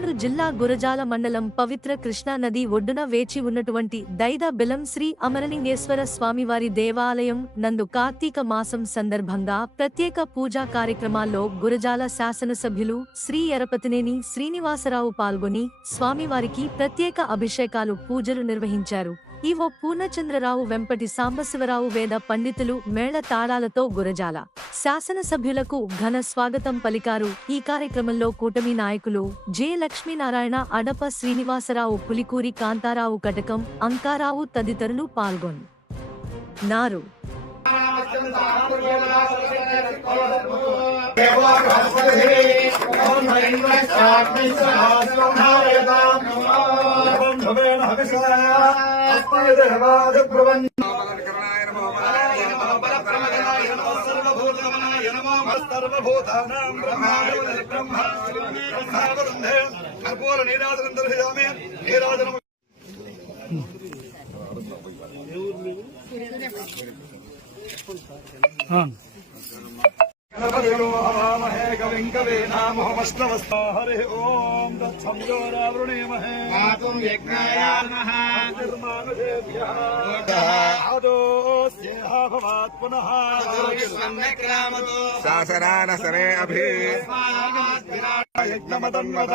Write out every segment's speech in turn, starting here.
పల్నాడు జిల్లా గురజాల మండలం పవిత్ర కృష్ణా నది ఒడ్డున వేచి ఉన్నటువంటి దైద బిలం శ్రీ అమరలింగేశ్వర స్వామివారి దేవాలయం నందు కార్తీక మాసం సందర్భంగా ప్రత్యేక పూజా కార్యక్రమాల్లో గురజాల శాసనసభ్యులు శ్రీ ఎరపతినేని శ్రీనివాసరావు పాల్గొని స్వామివారికి ప్రత్యేక అభిషేకాలు పూజలు నిర్వహించారు. ఈవో పూర్ణచంద్రరావు వెంపటి సాంబశివరావు వేద పండితులు మేళ తాళాలతో గురజాల. శాసనసభ్యులకు ఘన స్వాగతం పలికారు ఈ కార్యక్రమంలో కూటమి నాయకులు జె లక్ష్మీనారాయణ అడప శ్రీనివాసరావు పులికూరి కాంతారావు కటకం అంకారావు తదితరులు పాల్గొన్నారు నారు. బ్రహ్మాణి బ్రహ్మ బ్రహ్మావరుంధే కర్పూర నీరాజనం దర్శయామి. నీరాజనం గణపతిలో హవామహే కవిం కవీనామహమశ్రవస్తా హరి ఓం తత్సంయోరావృణీమహే పాతుం యజ్ఞాయ నమః నిర్మానుషేభ్యः ఆదోస్యేహ భవాత్ పునః సమ్యక్రామతో శాసనానసరే అభి యజ్ఞమదన్మద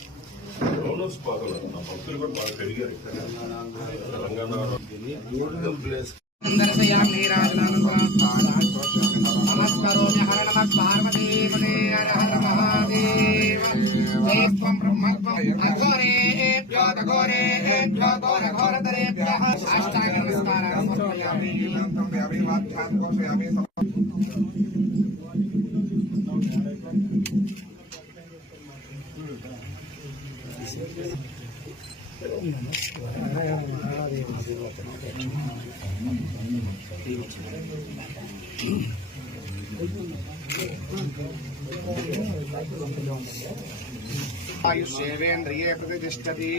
డోనర్స్ బాగా నా భక్తులు కూడా బాగా పెరిగారు ఇక్కడ తెలంగాణ దర్శయామి నీరాజనానంతరం నమస్కరోమి హర నమ పార్వతీపదే హర హర మహాదేవ జయ త్వం బ్రహ్మత్వం అఘోరేభ్యో తఘోరేభ్యో ఘోర ఘోరతరేభ్యః సాష్టాంగ నమస్కారాన్ని సమర్పయామి आयुष्येवेन्द्रिये प्रतिष्ठति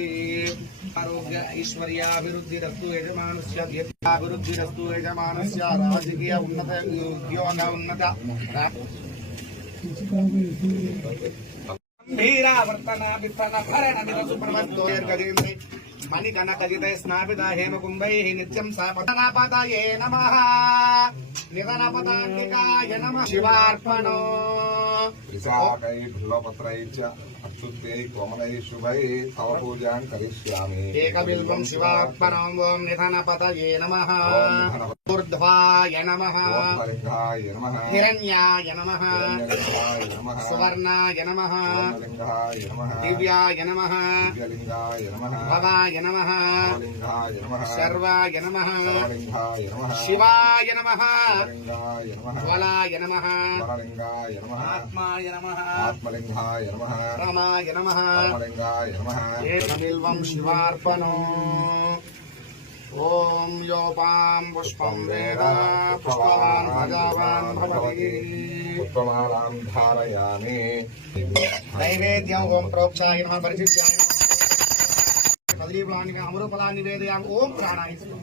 आरोग्य ऐश्वर्याभिवृद्धिरस्तु यजमानस्य अभिवृद्धिरस्तु यजमानस्य राजकीय उन्नत उद्योग उन्नत ధీరావర్తన విత్తన భరణ విరసు ప్రవర్తోర్గజేంద్రే మణికణ కజిత స్నాపిత హేమకుంభై నిత్యం సపదనపదయే నమ నిధనపదాంగికాయ నమ శివార్పణో విశాఖై బిల్వపత్రై చ అచ్యుత్యై కోమలై శుభై తవ పూజాం కరిష్యామి ఏకబిల్వం శివార్పణం ఓం నిధనపదయే నమ ఊర్ధ్వాయ నమ. ఓంలింగాయ నమః. హిరణ్యాయ నమ. హిరణ్యలింగాయ నమః. సువర్ణాయ నమ. ఓంలింగాయ నమః. దివ్యాయ నమ. దివ్యలింగాయ నమః. భవాయ నమ. ఓంలింగాయ నమః. సర్వాయ నమ. సర్వలింగాయ నమః శివాయ నమ శివలింగాయ నమః వలాయ నమ వరలింగాయ నమః ఆత్మాయ నమ ఆత్మలింగాయ నమః రమాయ నమ రామలింగాయ నమః ఏకమిల్వం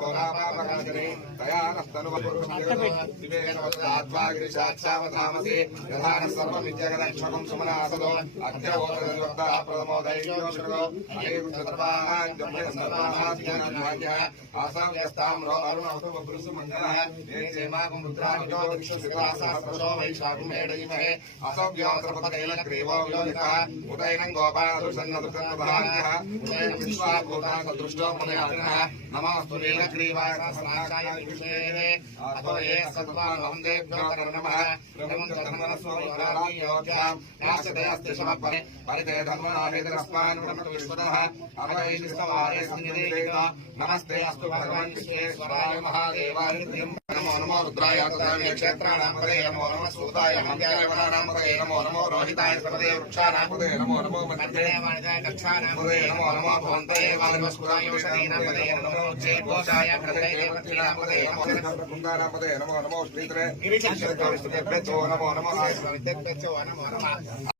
कोलापापकाशने दयानस्तनुवपुरुषात्वागिरिशाक्षावधामसे यथानः सर्वमित्यगदक्षकं सुमनासदो अग्रवोतदन्वक्ता प्रदमोदयज्ञोषको अनेरुद्रसर्वाः आसाम्यस्तां रो अरुणवतुवपुरुषमङ्गलः ये चेमाकं रुद्राणिजो दिक्षुसितासहस्रशो वैशाखुमेडयिमहे असव्योत्रपतकैलग्रीवो योनितः उदयनं गोपालसन्नदुसन्नभाग्यः उदयनं विश्वाभूतासदृष्टो मुनयानः नमस्तु नीलग्रीवासनाकायुषेरे अतो ये सत्त्वां देव्यो नमः। प्रमुञ्च धन्वनस्वरूपाणि योग्यां नाशदयस्ति समर्पणे परिते धन्वनामेतरस्मान् ब्रह्मतु विश्वतः अवयैश्वराय संनिदेवेन नमस्ते अस्तु भगवान् विश्वेश्वराय महादेवाय नमो नमो रुद्राय तदामि क्षेत्राणां पदे नमो नमः सूताय मङ्गलाय वनानां पदे नमो नमो रोहिताय सर्वदे वृक्षाणां पदे नमो नमो मध्यदेवाय कक्षाणां पदे नमो नमो भवन्तये वालिवस्कुराय विषदीनां पदे नमो నమో నమో రోహితాయ పదే వృక్షానాం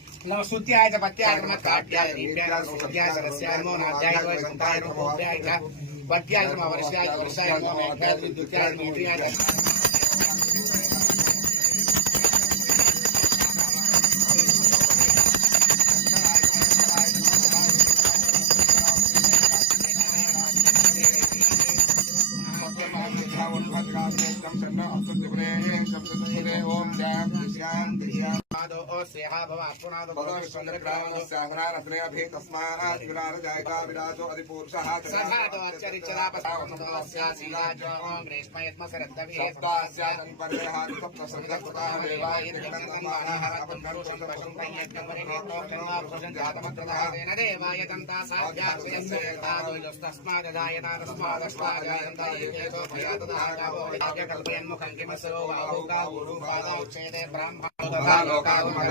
భవాయ రుద్రాయ సర్వాయ పశుపతే నమో చౌదరే నమో బిల్మనే దవచనే నమో సుదాయ సురేనాయ దుర్గాయ అన్యాయ దుష్టమే సర్వమాయ నమో దోతాయ ప్రేకాయ నమో శ్రీయే శ్రీమతే నమో శ్రీకృత వేదాయ నమో స్వాయుదాయ సుధన్మరే నమో నమ శుద్ధ్యాయ చ పత్యాయ నమ కాట్యాయ దీప్యాయ నమ సత్యాయ సరస్యాయ నమో నాట్యాయ నమ సంతాయ నమ భోగ్యాయ చ పత్యాయ నమ వర్షాయ వర్షాయ నమ మేఘాయ ద్వితీయాయ నమ తృతీయాయ చ ఓం శాంతి శాంతి శాంతి పాదో ఓ శ్రేహ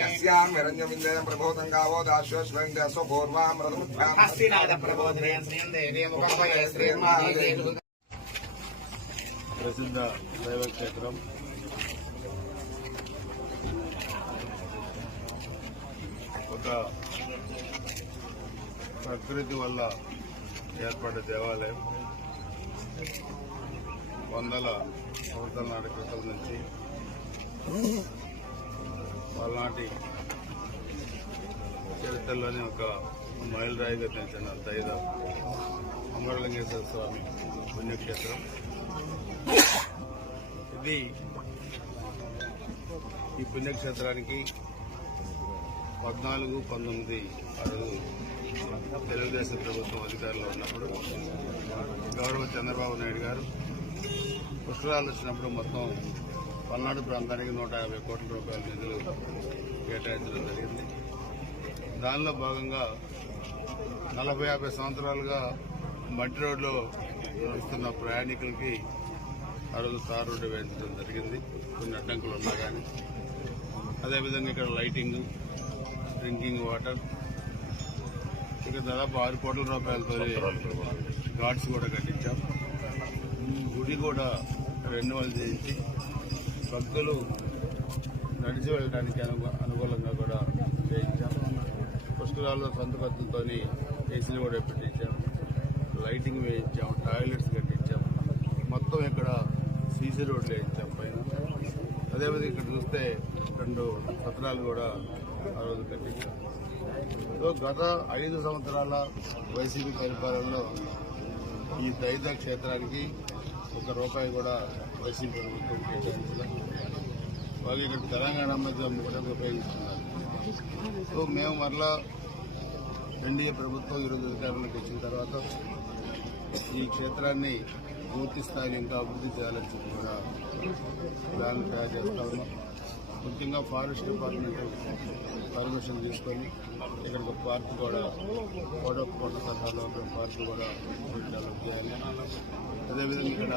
యస్యామిరంజమిందేయం ప్రభూతం గావో దాశ్యోశ్వం దేశో హస్తినాథ దేవే శ్రీర్మాదేవి ప్రసిద్ధ దైవక్షేత్రం ఒక ప్రకృతి వల్ల ఏర్పడ్డ దేవాలయం. వందల సంవత్సరాల నాటి క్రితం నుంచి వాళ్ళనాటి చరిత్రలోని ఒక మైలురాయిగా పెంచిన దైద అమరలింగేశ్వర స్వామి పుణ్యక్షేత్రం. ఇది ఈ పుణ్యక్షేత్రానికి పద్నాలుగు పంతొమ్మిది అడుగు తెలుగుదేశం ప్రభుత్వం అధికారంలో ఉన్నప్పుడు గౌరవ చంద్రబాబు నాయుడు గారు పుష్కరాలు వచ్చినప్పుడు మొత్తం పల్నాడు ప్రాంతానికి నూట యాభై కోట్ల రూపాయల నిధులు కేటాయించడం జరిగింది. దానిలో భాగంగా నలభై యాభై సంవత్సరాలుగా మట్టి రోడ్లో నడుస్తున్న ప్రయాణికులకి ఆ రోజు తార్ రోడ్డు వేయించడం జరిగింది. కొన్ని అడ్డంకులు ఉన్నా కానీ అదేవిధంగా ఇక్కడ లైటింగ్ డ్రింకింగ్ వాటర్ ఇక దాదాపు ఆరు కోట్ల రూపాయలతో ఘాట్స్ కూడా కట్టించాం. గుడి కూడా రెన్యువల్ చేయించి భక్తులు నడిచి వెళ్ళడానికి అను- అనుకూలంగా కూడా చేయించాం. పుష్కరాల్లో సొంత ఏసీలు కూడా పెట్టించాం. Lighting వేయించాం toilets కట్టించాం. మొత్తం ఇక్కడ సీసీ రోడ్లు వేయించాం పైన. అదేవిధంగా ఇక్కడ చూస్తే రెండు పత్రాలు కూడా ఆ రోజు కట్టించాం. సో గత ఐదు సంవత్సరాల వైసీపీ పరిపాలనలో ఈ దైత క్షేత్రానికి ఒక రూపాయి కూడా వైసీపీ ప్రభుత్వం వాళ్ళు ఇక్కడ తెలంగాణ మధ్య కూడా ఉపయోగిస్తున్నారు. సో మేము మరలా ఎన్డీఏ ప్రభుత్వం ఈరోజు అధికారంలోకి వచ్చిన తర్వాత ఈ క్షేత్రాన్ని పూర్తి స్థాయిలో ఇంకా అభివృద్ధి చేయాలని చెప్పి కూడా ప్లాన్ తయారు చేస్తా ఉన్నాం. ముఖ్యంగా ఫారెస్ట్ డిపార్ట్మెంట్ పర్మిషన్ తీసుకొని ఇక్కడ ఒక పార్క్ కూడా కోట కోట సహాలో ఒక పార్క్ కూడా డెవలప్ చేయాలి అదేవిధంగా ఇక్కడ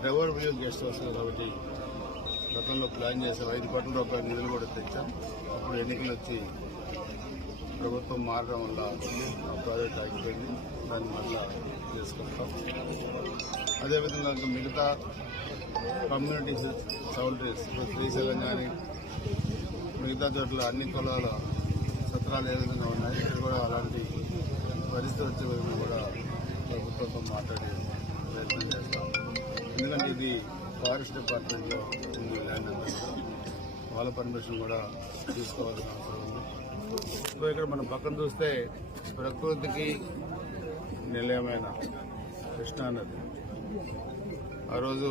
డ్రైవర్ వ్యూ గెస్ట్ వస్తుంది కాబట్టి గతంలో ప్లాన్ చేసాం. ఐదు కోట్ల రూపాయల నిధులు కూడా తెచ్చాం. అప్పుడు ఎన్నికలు వచ్చి ప్రభుత్వం మారడం వల్ల ఆ ప్రాజెక్ట్ ఆగిపోయింది. దాన్ని మళ్ళా చేసుకుంటాం. అదేవిధంగా మిగతా కమ్యూనిటీ సౌలరీస్ శ్రీశైలం కానీ మిగతా చోట్ల అన్ని కులాల సత్రాలు ఏ విధంగా ఉన్నాయి ఇక్కడ కూడా అలాంటి పరిస్థితి వచ్చే విధంగా కూడా ప్రభుత్వంతో మాట్లాడే ప్రయత్నం చేస్తాం. ఎందుకంటే ఇది ఫారెస్ట్ డిపార్ట్మెంట్లో ఉంది ల్యాండ్ కూడా. వాళ్ళ పర్మిషన్ కూడా తీసుకోవాల్సిన అవసరం ఉంది. సో ఇక్కడ మనం పక్కన చూస్తే ప్రకృతికి నిలయమైన కృష్ణానది ఆ రోజు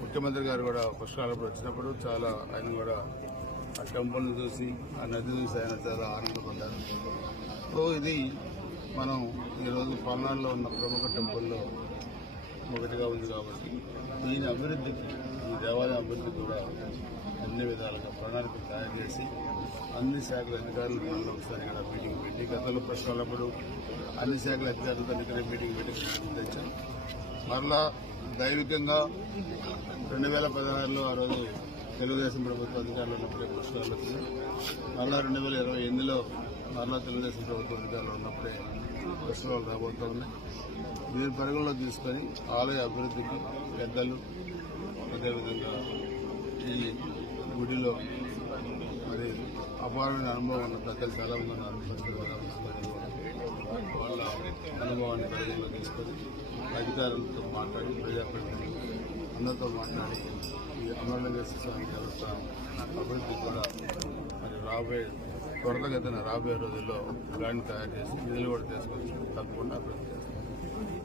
ముఖ్యమంత్రి గారు కూడా పుష్కరాలప్పుడు వచ్చినప్పుడు చాలా ఆయన కూడా ఆ టెంపుల్ని చూసి ఆ నది చూసి ఆయన చాలా ఆనందపడ్డారు. సో ఇది మనం ఈరోజు పల్నాడులో ఉన్న ప్రముఖ టెంపుల్లో ఒకటిగా ఉంది కాబట్టి దీని అభివృద్ధికి ఈ దేవాలయం అభివృద్ధి కూడా అన్ని విధాలుగా ప్రణాళిక తయారు చేసి అన్ని శాఖల అధికారులు మళ్ళీ ఒకసారి ఇక్కడ మీటింగ్ పెట్టి గతంలో ప్రశ్నలప్పుడు అన్ని శాఖల అధికారులతో ఇక్కడ మీటింగ్ పెట్టి తెచ్చాం. మరలా దైవికంగా రెండు వేల పదహారులో ఆ రోజు తెలుగుదేశం ప్రభుత్వ అధికారులు ఉన్నప్పుడే పుష్కరాలు వచ్చినాయి మరలా రెండు వేల ఇరవై ఎనిమిదిలో మరలా తెలుగుదేశం ప్రభుత్వ అధికారులు ఉన్నప్పుడే పుష్కరాలు రాబోతూ ఉన్నాయి. దీని పరిగణలో తీసుకొని ఆలయ అభివృద్ధికి పెద్దలు అదేవిధంగా ఈ గుడిలో అపారమైన అనుభవం ఉన్న పెద్దలు చాలా మంది ఉన్నారు. వాళ్ళ అనుభవాన్ని ప్రజల్లో తీసుకొని అధికారులతో మాట్లాడి ప్రజాప్రతినిధులు అందరితో మాట్లాడి ఈ అమరలింగేశ్వర స్వామి దేవస్థానం అభివృద్ధి కూడా మరి రాబోయే త్వరతగతిన రాబోయే రోజుల్లో ప్లాన్ తయారు చేసి నిధులు కూడా తీసుకొచ్చి తప్పకుండా అభివృద్ధి